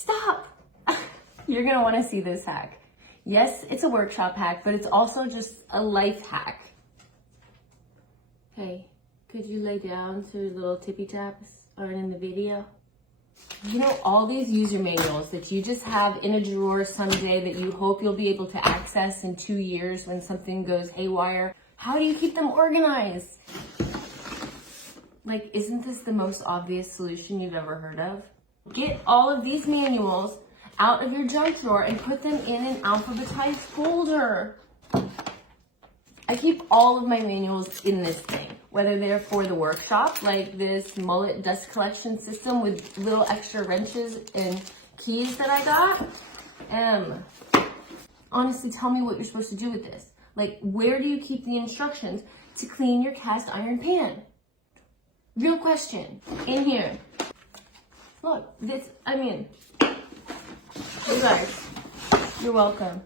Stop! You're gonna wanna see this hack. Yes, it's a workshop hack, but it's also just a life hack. Hey, could you lay down so little tippy taps aren't in the video? You know, all these user manuals that you just have in a drawer someday that you hope you'll be able to access in 2 years when something goes haywire, how do you keep them organized? Like, isn't this the most obvious solution you've ever heard of? Get all of these manuals out of your junk drawer and put them in an alphabetized folder. I keep all of my manuals in this thing, whether they're for the workshop, like this mullet dust collection system with little extra wrenches and keys that I got. Honestly, tell me what you're supposed to do with this. Like, where do you keep the instructions to clean your cast iron pan? Real question. In here. Look, you guys, you're welcome.